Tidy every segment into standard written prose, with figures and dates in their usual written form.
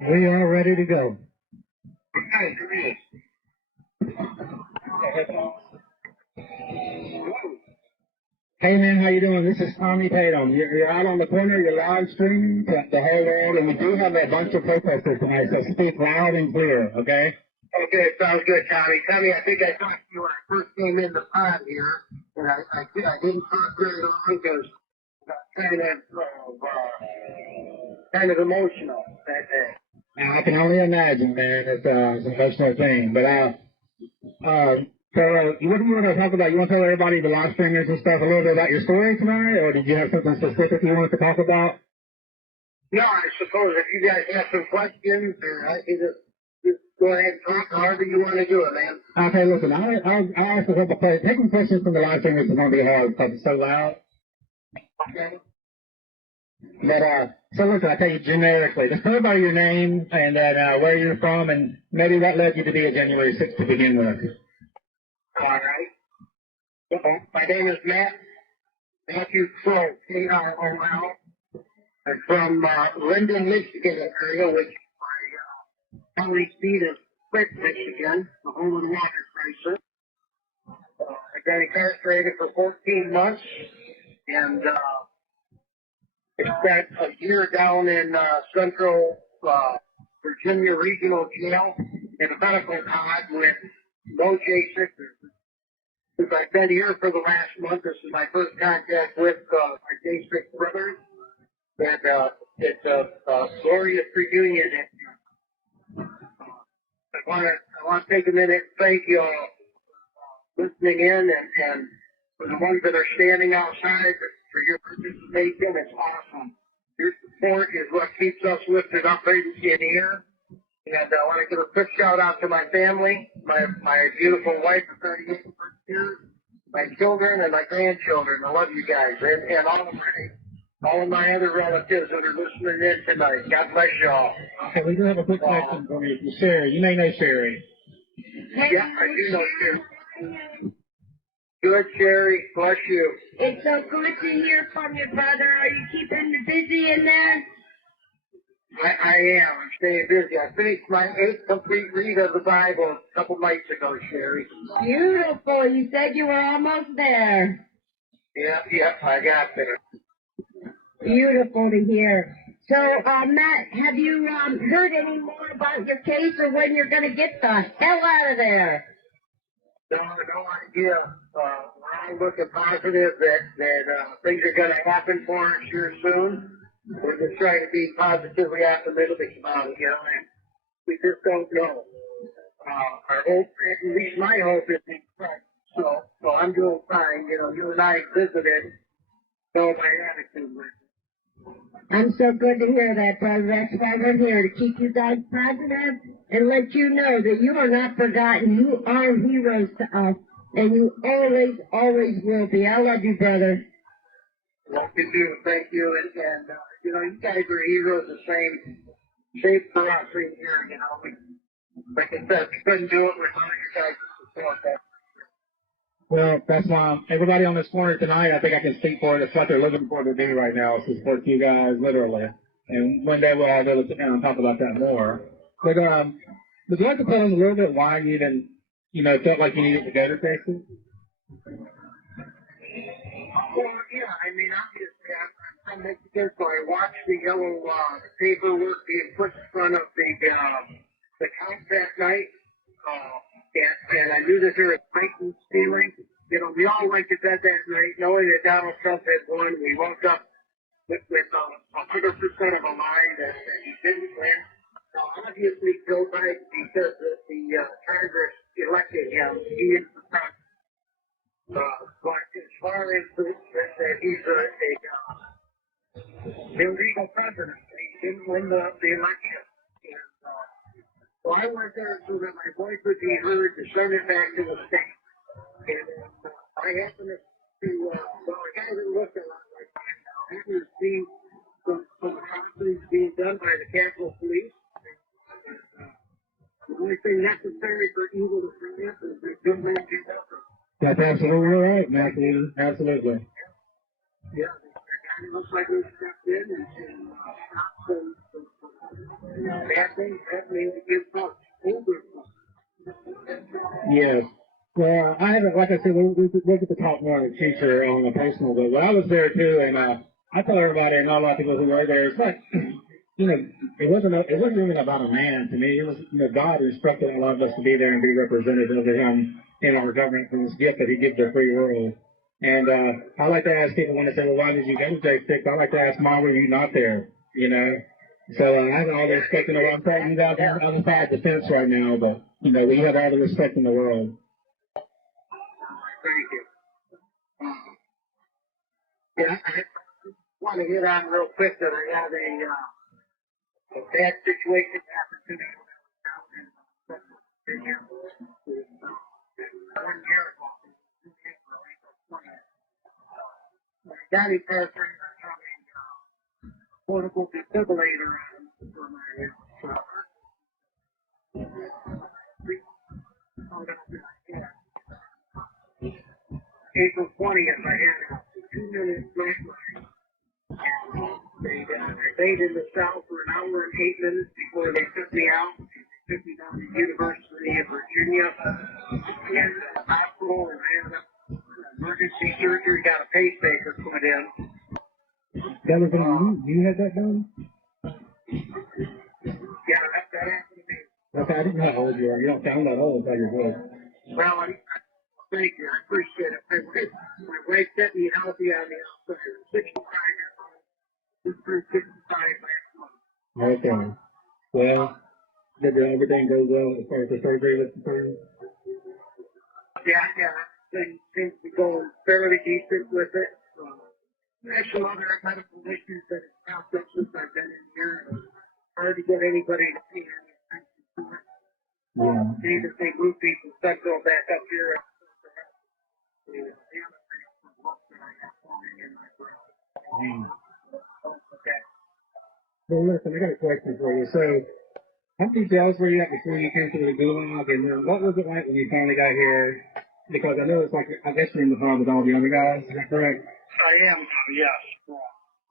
We are ready to go. Okay, great. Hey man, how you doing? This is Tommy Tatum. You're out on the corner, you're live streaming to the whole world, and we do have a bunch of protesters tonight, so speak loud and clear, okay? Okay, sounds good, Tommy. Tommy, I think I talked to you when I first came in the pod here, and I didn't talk very long because kind of emotional that day. I can only imagine, man. It's an emotional thing. But so what do you want to talk about? You want to tell everybody, the live streamers and stuff, a little bit about your story tonight, or did you have something specific you wanted to talk about? No, I suppose if you guys have some questions, or I can just go ahead and talk however you want to do it, man. Okay, listen, I'll ask a couple of questions. Taking questions from the live streamers is going to be hard because it's so loud. Okay. But, so listen, I tell you generically, just tell everybody your name and then where you're from and maybe what led you to be a January 6th to begin with. All right. My name is Matthew Krol, Krol. I'm from Linden, Michigan area, which my family seat is Quick, Michigan, the home of the water crisis. I got incarcerated for 14 months and spent a year down in Central Virginia Regional Jail in a medical pod with no J6ers. Since I've been here for the last month, this is my first contact with my J6 brothers. And it's a glorious reunion. I want to take a minute and thank you all listening in and for the ones that are standing outside for your participation. It's awesome. Your support is what keeps us lifted up in here. And I want to give a quick shout out to my family, my beautiful wife of 38 years, my children and my grandchildren. I love you guys and all of my other relatives that are listening in tonight. God bless y'all. Okay, we do have a quick question for you. Sherry, you may know Sherry. Yeah, I do know Sherry. Good, Sherry. Bless you. It's so good to hear from you, brother. Are you keeping busy in there? I am. I'm staying busy. I finished my 8th complete read of the Bible a couple nights ago, Sherry. Beautiful. You said you were almost there. Yeah, I got there. Beautiful to hear. So, Matt, have you heard any more about your case or when you're going to get the hell out of there? No idea. I'm looking positive that things are going to happen for us here soon. We're just trying to be positively optimistic about it, you know, and we just don't know. Our hope, at least my hope, is in Christ. So I'm doing fine. You know, you and I visited. So my attitude with it. I'm so good to hear that, brother. That's why we're here, to keep you guys positive and let you know that you are not forgotten. You are heroes to us, and you always, always will be. I love you, brother. Well, you do. Thank you. And you know, you guys are heroes the same for us in here. You know, like I said, we couldn't do it without you guys' support. Well, that's why everybody on this corner tonight, I think I can speak for it. It's what they're looking for to do right now, is to support you guys, literally. And one day we'll all be able to sit down and talk about that more. But would you like to tell them a little bit why you even, felt like you needed to go to Texas? Well, yeah, I mean, obviously, I'm Mexican, so I watched the yellow paperwork being put in front of the count that night. And I knew that there was Titan stealing. You know, we all went to bed that night knowing that Donald Trump had won. We woke up with 100% of a lie that he didn't win. Now, obviously, Joe Biden, because the Congress elected him, he is the president. But as far as that he's a illegal president, he didn't win the election. So I went there so that my voice would be heard to send it back to the state. And I happened to I got to look at it. I happened to see some atrocities being done by the Capitol Police. The only thing necessary for evil to triumph is that good men do nothing. That's absolutely right, Matthew. Absolutely. Yeah, it kind of looks like we stepped in and stopped some Bad things happening to give folks, older folks. Yes. Well, I haven't, like I said, we'll get to talk more in the future on the personal, but when I was there too, and I tell everybody, and not a lot of people who were there, it's like, you know, it wasn't even about a man to me. It was, you know, God instructed a lot of us to be there and be representative of Him in our government for this gift that He gives the free world. And I like to ask people when they say, well, why did you go to J6? I like to ask, why were you not there? You know? So I have all the respect in the world. I'm sorry you guys are on the side of the fence right now, but, you know, we have all the respect in the world. Thank you. Yeah, I want to hit on real quick that I had a bad situation happen to me when I was down in Central Virginia. It was 1 year ago. April 20th. My daddy passed away and I have a portable defibrillator on for my shower. April 20th, I had a 2-minute flatline. I stayed in the cell for an hour and 8 minutes before they took me out. They took me down to the University of Virginia and the hospital, and I had emergency surgery, got a pacemaker put in. That was you had that done? Yeah, that happened to me. Okay, I didn't know how old you are. You don't sound that old by your voice. Well, thank you. I appreciate it. My wife set me healthy on the outside. 65 years old. Just turned 65 last month. Okay. Well, did everything go well as far as the surgery was concerned? Yeah. Things seem to be going fairly decent with it. I have some other medical issues that have popped up since I've been in here. It's hard to get anybody to pay any attention to it. Yeah. Even if they move people, stuff go back up here. Well, listen, I got a question for you. So, how many jails were you at before you came to the Gulag, and what was it like when you finally got here? Because I know it's like, I guess you're in the farm with all the other guys, is that correct? I am, yes.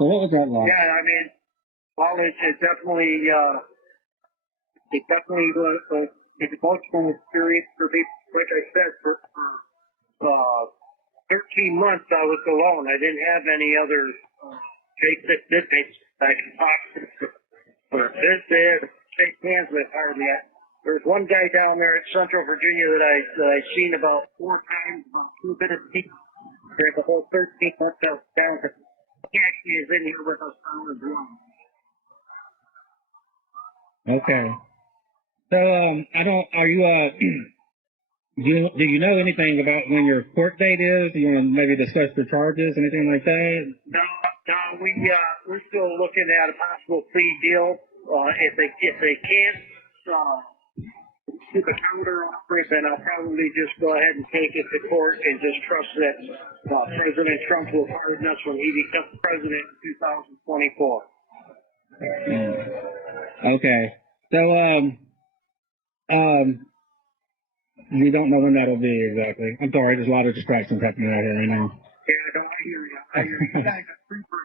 So what was that like? Yeah, I mean, well, it definitely was an emotional experience for me. Like I said, for 13 months I was alone. I didn't have any other J6 inmates that I could talk to or visit, shake hands with hardly. There was one guy down there at Central Virginia that I seen about 4 times, about 2 minutes each. During the whole 13 months I was down there. He actually is in here with us on the drum. Okay. So, are you, do you know anything about when your court date is? Do you want to maybe discuss the charges, anything like that? No, we're still looking at a possible plea deal. If they can't do the counter offers, then I'll probably just go ahead and take it to court and just trust that President Trump will pardon us when he becomes president in 2024. Okay. So, you don't know when that'll be exactly. I'm sorry, there's a lot of distractions happening out here right now. Yeah, I hear you. You guys are super.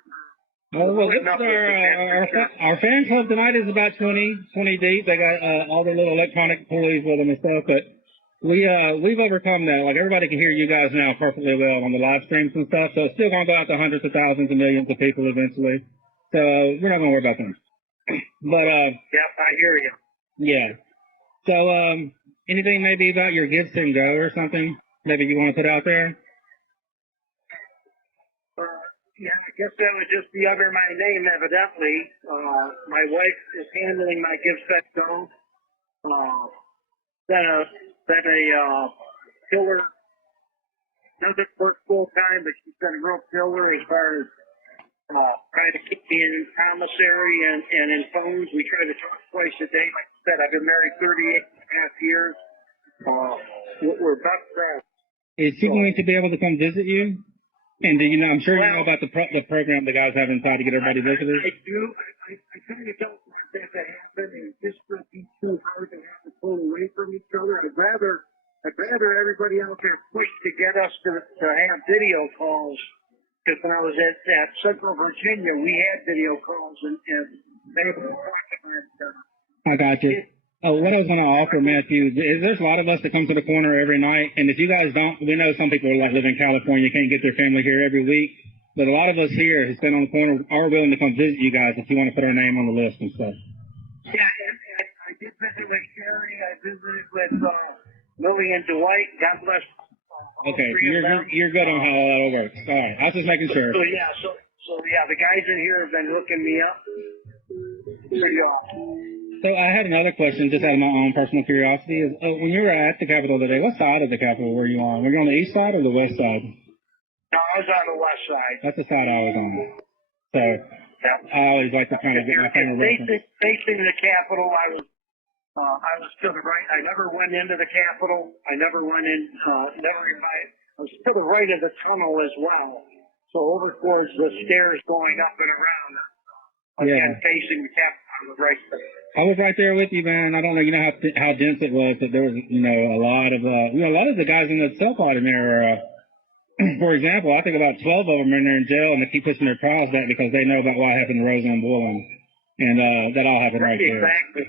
Oh, well, this is our fan club tonight is about 20 deep. They got all the little electronic pulleys with them and stuff, but we've overcome that. Like, everybody can hear you guys now perfectly well on the live streams and stuff, so it's still going to go out to hundreds of thousands and millions of people eventually. So we're not going to worry about them. But, yep, I hear you. Yeah. So, anything maybe about your Gives and Go or something maybe you want to put out there? Yeah, I guess that would just be under my name, evidently. My wife is handling my Gives and Go. Then a killer doesn't work full time, but she's been a real killer as far as trying to keep me in commissary and in phones. We try to talk twice a day. Like I said, I've been married 38.5 years. We're best friends. Is she going to be able to come visit you? And do you know, I'm sure you know about the program the guys have inside to get everybody visited. I do. I kind of don't want that to happen, and this would be too hard to have to pull away from each other. I'd rather everybody out there push to get us to have video calls. Because when I was at Central Virginia, we had video calls and they were talking. I got you. Oh, what I was going to offer, Matthew, is there's a lot of us that come to the corner every night, and if you guys don't, we know some people like live in California, can't get their family here every week, but a lot of us here who stand on the corner are willing to come visit you guys if you want to put our name on the list and stuff. Yeah, and I did visit with Sherry. I visited with Lily and Dwight. God bless. Okay, you're good on how all that works. All right, I was just making sure. So yeah, the guys in here have been looking me up. Pretty awesome. So I had another question, just out of my own personal curiosity. Is when you were at the Capitol today, what side of the Capitol were you on? Were you on the east side or the west side? No, I was on the west side. That's the side I was on. So I always like to kind of get my family reference. Facing the Capitol, I was to the right. I never went into the Capitol. I never went in. I was to the right of the tunnel as well. So over towards the stairs going up and around. Again, facing the Capitol, I was right there. I was right there with you, man. I don't know, how dense it was, but there was, a lot of, a lot of the guys in the cell pod in there are, for example, I think about 12 of them are in there in jail, and they keep pushing their trials back because they know about what happened to Roseanne Boylan. And that all happened right there. Exactly.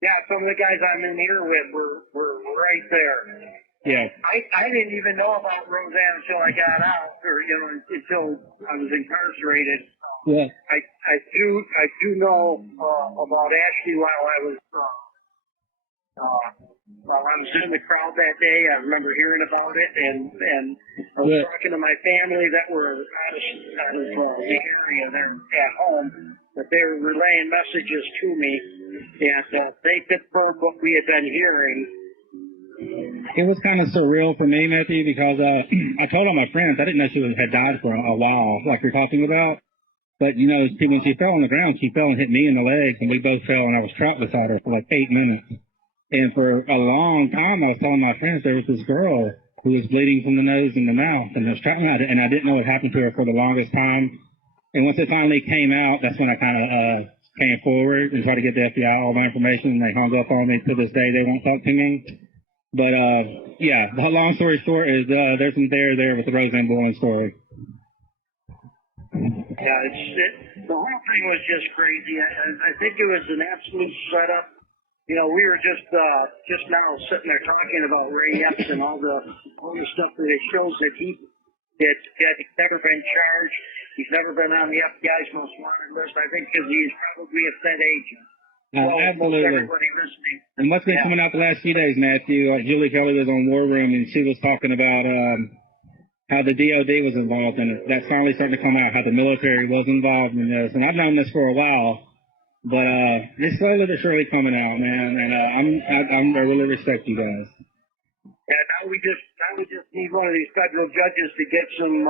Yeah, some of the guys I'm in here with were right there. Yeah. I didn't even know about Roseanne until I got out, or until I was incarcerated. Yeah. I do know about Ashley while I was in the crowd that day. I remember hearing about it, and I was talking to my family that were out of the area there at home, that they were relaying messages to me, and they confirmed what we had been hearing. It was kind of surreal for me, Matthew, because I told all my friends I didn't know she had died for a while, like you're talking about. But, when she fell on the ground, she fell and hit me in the legs, and we both fell, and I was trapped beside her for like 8 minutes. And for a long time, I was telling my friends there was this girl who was bleeding from the nose and the mouth, and was trapped, and I didn't know what happened to her for the longest time. And once it finally came out, that's when I kind of came forward and tried to get the FBI all my information, and they hung up on me. To this day, they won't talk to me. But, yeah, the long story short is there's some there with the Roseanne Boylan story. Yeah, the whole thing was just crazy. I think it was an absolute setup. We were just now sitting there talking about Ray Epps and all the stuff that it shows that he's never been charged. He's never been on the FBI's most wanted list. I think because he's probably a Fed agent. Absolutely. Everybody listening. And what's been coming out the last few days, Matthew? Julie Kelly was on War Room, and she was talking about how the DOD was involved in it. That's finally starting to come out, how the military was involved in this. And I've known this for a while, but it's slowly but surely coming out, man. And I really respect you guys. Yeah, now we just need one of these federal judges to get some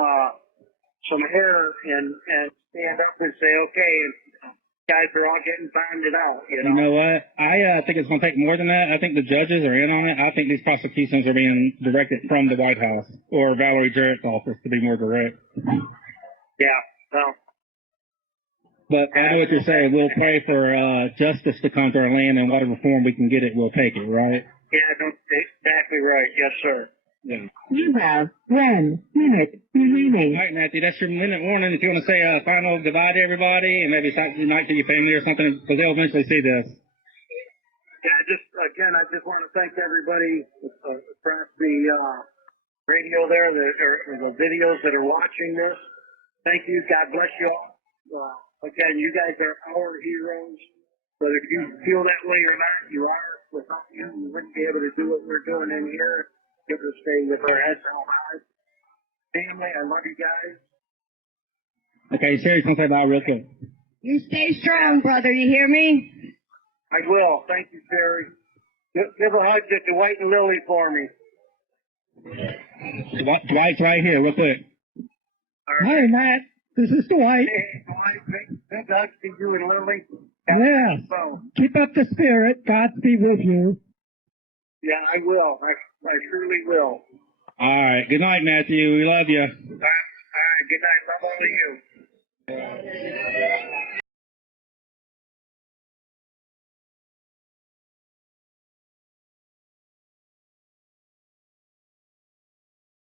hair and stand up and say, okay, guys are all getting bonded out. You know what? I think it's going to take more than that. I think the judges are in on it. I think these prosecutions are being directed from the White House or Valerie Jarrett's office, to be more direct. Yeah. No. But I know what you're saying. We'll pray for justice to come to our land, and whatever form we can get it, we'll take it, right? Yeah, exactly right. Yes, sir. Yeah. You have 1 minute remaining. All right, Matthew, that's your minute warning. If you want to say a final goodbye to everybody and maybe say goodnight to your family or something, because they'll eventually see this. Yeah, I just want to thank everybody across the radio there, or the videos that are watching this. Thank you. God bless you all. Again, you guys are our heroes. Whether you feel that way or not, you are. Without you, we wouldn't be able to do what we're doing in here. Give us stay with our heads held high. Family, I love you guys. Okay, Sherry's going to say bye real quick. You stay strong, brother. You hear me? I will. Thank you, Sherry. Give a hug to Dwight and Lily for me. Dwight's right here, real quick. Right. Hi, Matt. This is Dwight. Hey, Dwight. Big hugs to you and Lily. Yes. Keep up the spirit. God be with you. Yeah, I will. I truly will. All right. Good night, Matthew. We love you. All right. Good night. Love all of you.